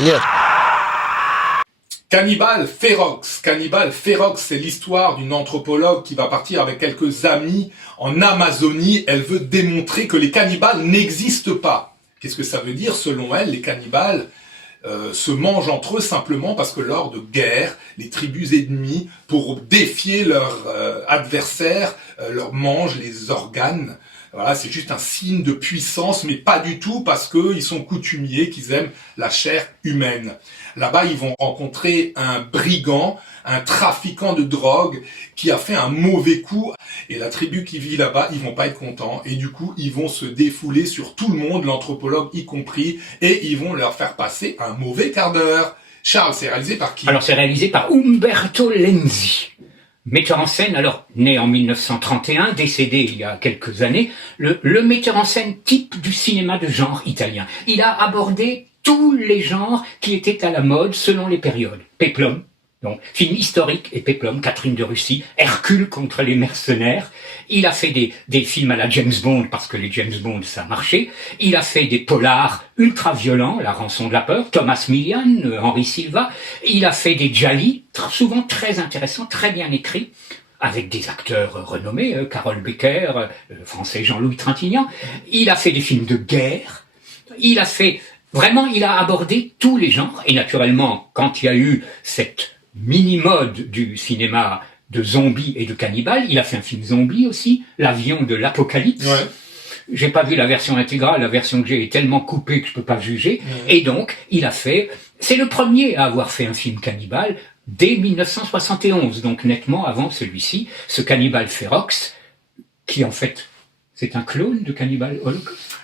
Yeah. Cannibal Ferox. Cannibal Ferox, c'est l'histoire d'une anthropologue qui va partir avec quelques amis en Amazonie. Elle veut démontrer que les cannibales n'existent pas. Qu'est-ce que ça veut dire? Selon elle, les cannibales se mangent entre eux simplement parce que lors de guerre, les tribus ennemies, pour défier leurs adversaires, leur mangent les organes. Voilà, c'est juste un signe de puissance, mais pas du tout parce qu'ils sont coutumiers, qu'ils aiment la chair humaine. Là-bas, ils vont rencontrer un brigand, un trafiquant de drogue qui a fait un mauvais coup. Et la tribu qui vit là-bas, ils vont pas être contents. Et du coup, ils vont se défouler sur tout le monde, l'anthropologue y compris, et ils vont leur faire passer un mauvais quart d'heure. Charles, c'est réalisé par qui? Alors, c'est réalisé par Umberto Lenzi. Metteur en scène, alors, né en 1931, décédé il y a quelques années, le metteur en scène type du cinéma de genre italien. Il a abordé tous les genres qui étaient à la mode selon les périodes. Péplum, donc film historique et Péplum, Catherine de Russie, Hercule contre les mercenaires. Il a fait des films à la James Bond parce que les James Bond ça marchait. Il a fait des polars ultra violents, La rançon de la peur, Thomas Millian, Henri Silva. Il a fait des gialli, souvent très intéressants, très bien écrits, avec des acteurs renommés, Carole Becker, le français Jean-Louis Trintignant. Il a fait des films de guerre. Il a abordé tous les genres. Et naturellement, quand il y a eu cette mini-mode du cinéma de zombies et de cannibales, il a fait un film zombie aussi, L'avion de l'apocalypse. Ouais. J'ai pas vu la version intégrale, la version que j'ai est tellement coupée que je peux pas juger. Et donc, c'est le premier à avoir fait un film cannibale dès 1971, donc nettement avant celui-ci, ce Cannibal Ferox, qui en fait, c'est un clone de Cannibal Holocaust.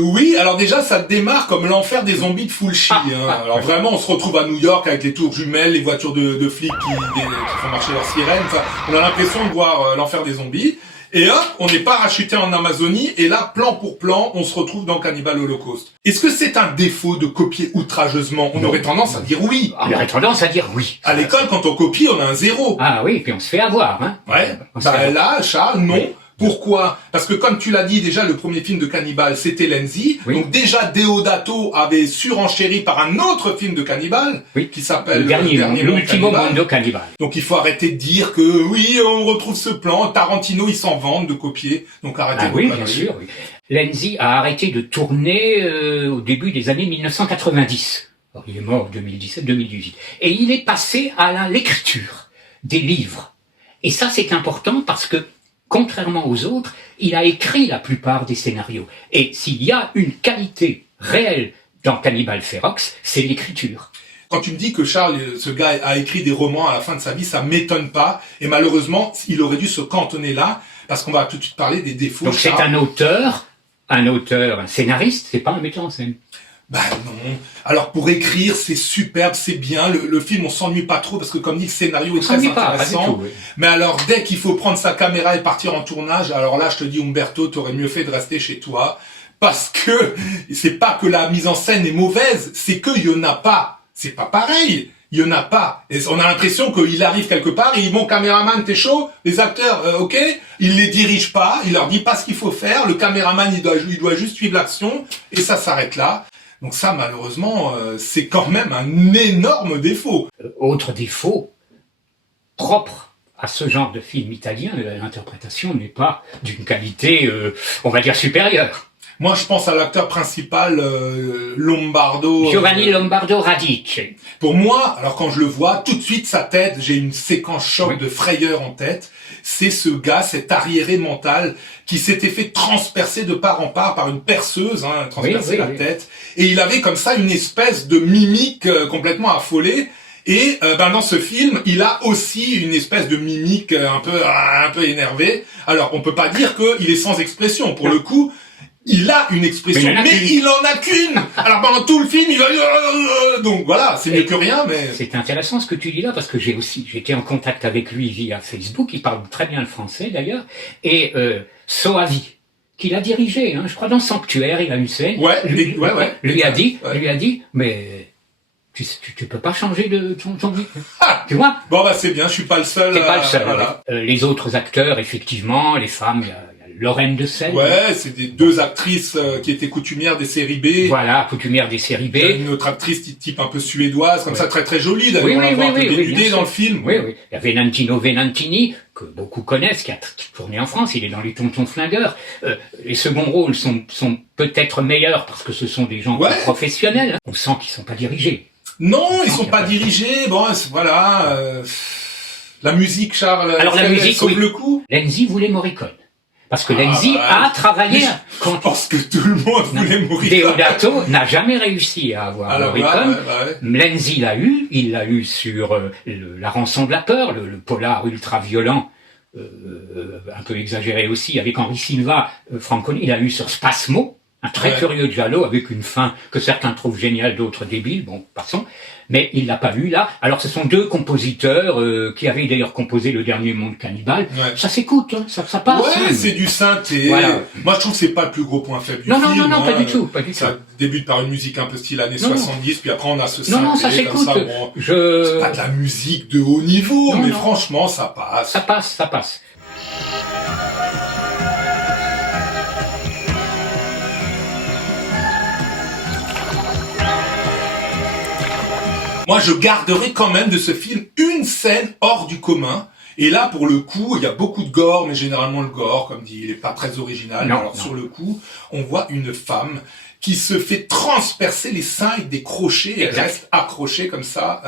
Oui, alors déjà ça démarre comme l'enfer des zombies de Fulci. Alors vraiment, on se retrouve à New York avec les tours jumelles, les voitures de flics qui font marcher leurs sirènes. Enfin, on a l'impression de voir l'enfer des zombies. Et hop, on est parachuté en Amazonie, et là, plan pour plan, on se retrouve dans Cannibal Holocaust. Est-ce que c'est un défaut de copier outrageusement? On aurait tendance à dire oui. On aurait tendance à dire oui. À l'école, quand on copie, on a un 0. Ah oui, puis on se fait avoir, hein. Ouais. Là, Charles, non. Oui. Pourquoi? Parce que comme tu l'as dit déjà, le premier film de Cannibal, c'était Lenzi. Oui. Donc déjà, Deodato avait surenchéri par un autre film de Cannibal, qui s'appelle l'Ultimo Mondo Cannibal. Donc il faut arrêter de dire que oui, on retrouve ce plan. Tarantino, il s'en vante de copier. Donc arrêtez. Oui, bien sûr. Oui. Lenzi a arrêté de tourner au début des années 1990. Alors, il est mort en 2017-2018. Et il est passé à l'écriture des livres. Et ça, c'est important parce que contrairement aux autres, il a écrit la plupart des scénarios. Et s'il y a une qualité réelle dans Cannibal Ferox, c'est l'écriture. Quand tu me dis que Charles, ce gars, a écrit des romans à la fin de sa vie, ça m'étonne pas. Et malheureusement, il aurait dû se cantonner là, parce qu'on va tout de suite parler des défauts. Donc c'est un auteur, un scénariste, c'est pas un metteur en scène. Bah non. Alors pour écrire, c'est superbe, c'est bien. Le film, on s'ennuie pas trop parce que comme dit, le scénario est très intéressant. Pas du tout, oui. Mais alors dès qu'il faut prendre sa caméra et partir en tournage, alors là, je te dis, Umberto, t'aurais mieux fait de rester chez toi parce que c'est pas que la mise en scène est mauvaise, c'est qu'il y en a pas. C'est pas pareil. Il y en a pas. Et on a l'impression qu'il arrive quelque part et il dit, bon, caméraman, t'es chaud? Les acteurs, ok? Il les dirige pas, il leur dit pas ce qu'il faut faire. Le caméraman, il doit juste suivre l'action et ça s'arrête là. Donc ça, malheureusement, c'est quand même un énorme défaut. Autre défaut, propre à ce genre de film italien, l'interprétation n'est pas d'une qualité, on va dire, supérieure. Moi, je pense à l'acteur principal, Lombardo. Giovanni Lombardo Radice. Pour moi, alors quand je le vois, tout de suite, sa tête, j'ai une séquence choc de frayeur en tête. C'est ce gars, cet arriéré mental, qui s'était fait transpercer de part en part par une perceuse, transpercer la tête. Et il avait comme ça une espèce de mimique complètement affolée. Et dans ce film, il a aussi une espèce de mimique un peu énervée. Alors, on peut pas dire qu'il est sans expression. Pour le coup, il a une expression, mais il en a qu'une. Alors pendant tout le film, il va donc voilà, c'est mieux que rien, mais c'est intéressant ce que tu dis là parce que j'ai été en contact avec lui via Facebook. Il parle très bien le français d'ailleurs. Et Soavi, qu'il a dirigé, je crois dans Sanctuaire, il a une scène. Lui a dit, mais tu peux pas changer de ton vie. Tu vois? Bon c'est bien, je suis pas le seul. T'es pas le seul. Voilà. Les autres acteurs, effectivement, les femmes. Il y a Lorraine de Sel. Ouais, c'est des deux actrices qui étaient coutumières des séries B. Voilà, coutumière des séries B. Une autre actrice type un peu suédoise, comme ça, très très jolie, d'ailleurs, Oui, on la voit un peu bien dénudée sûr. dans le film. Oui, oui. Il y a Venantino Venantini, que beaucoup connaissent, qui a tourné en France, il est dans Les Tontons Flingueurs. Les seconds rôles sont peut-être meilleurs parce que ce sont des gens plus professionnels. On sent qu'ils sont pas dirigés. Non, ils sont pas dirigés. Bon, voilà. La musique, Charles. Alors la musique, sauve le coup. Lenzi voulait Morricone. Parce que Lenzi a travaillé Je pense que tout le monde voulait Morricone. Deodato n'a jamais réussi à avoir Morricone. Lenzi l'a eu, il l'a eu sur La rançon de la peur, le polar ultra violent, un peu exagéré aussi, avec Henri Silva, Franconi. Il l'a eu sur Spasmo, un très curieux giallo avec une fin que certains trouvent géniale, d'autres débiles. Bon, passons. Mais il l'a pas eu là. Alors ce sont deux compositeurs qui avaient d'ailleurs composé Le Dernier Monde Cannibale. Ouais. Ça s'écoute, hein, ça passe. Ouais, c'est du synthé. Voilà. Moi je trouve que c'est pas le plus gros point faible du film. Non, pas du tout, pas du tout. Ça débute par une musique un peu style années 70, puis après on a ce synthé. Non, ça s'écoute. Bon, c'est pas de la musique de haut niveau, mais franchement ça passe. Ça passe. Moi, je garderai quand même de ce film une scène hors du commun. Et là, pour le coup, il y a beaucoup de gore, mais généralement le gore, comme dit, il est pas très original. Alors sur le coup, on voit une femme qui se fait transpercer les seins avec des crochets. Et elle reste accrochée comme ça.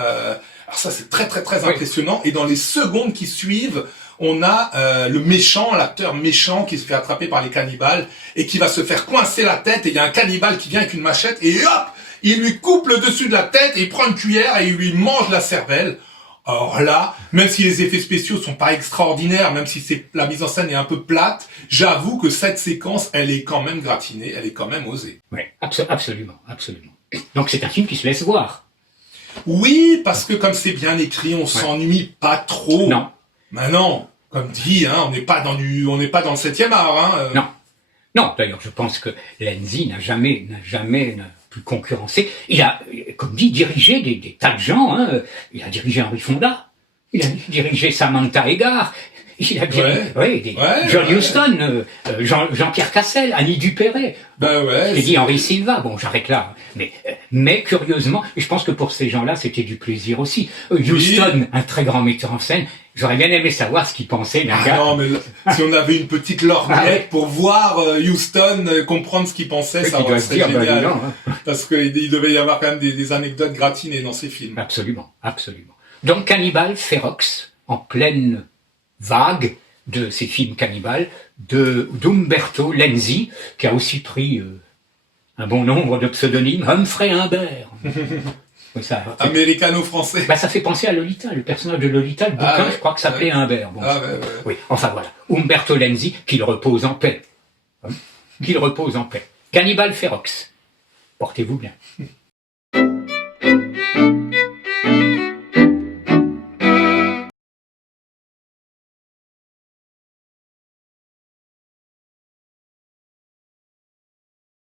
Alors ça, c'est très très très impressionnant. Et dans les secondes qui suivent, on a le méchant, l'acteur méchant qui se fait attraper par les cannibales et qui va se faire coincer la tête. Et il y a un cannibale qui vient avec une machette et hop, il lui coupe le dessus de la tête et il prend une cuillère et il lui mange la cervelle. Alors là, même si les effets spéciaux sont pas extraordinaires, même si la mise en scène est un peu plate, j'avoue que cette séquence, elle est quand même gratinée, elle est quand même osée. Oui, absolument. Donc c'est un film qui se laisse voir. Oui, parce que comme c'est bien écrit, on s'ennuie pas trop. Non. Maintenant, comme dit, hein, on n'est pas dans le 7e art. Hein. Non, d'ailleurs, je pense que Lenzi n'a jamais pu concurrencer. Il a, comme dit, dirigé des tas de gens. Hein. Il a dirigé Henri Fonda, il a dirigé Samantha Eggar, il a dirigé John Huston, Jean-Pierre Cassel, Annie Dupéret. J'ai dit Henri Silva. Bon, j'arrête là. Mais curieusement, et je pense que pour ces gens-là, c'était du plaisir aussi. Huston, un très grand metteur en scène. J'aurais bien aimé savoir ce qu'il pensait d'un gars. Non, mais si on avait une petite lorgnette pour voir Huston comprendre ce qu'il pensait, ça aurait été génial. Parce qu'il devait y avoir quand même des anecdotes gratinées dans ces films. Absolument. Donc Cannibal Ferox, en pleine vague de ces films cannibales, d'Umberto Lenzi, qui a aussi pris un bon nombre de pseudonymes, Humphrey Humbert. Américano-français. Ça fait penser à Lolita, le personnage de Lolita, le bouquin, je crois que s'appelait Humbert. Bon, oui, enfin voilà. Umberto Lenzi, qu'il repose en paix. Cannibal Ferox. Portez-vous bien.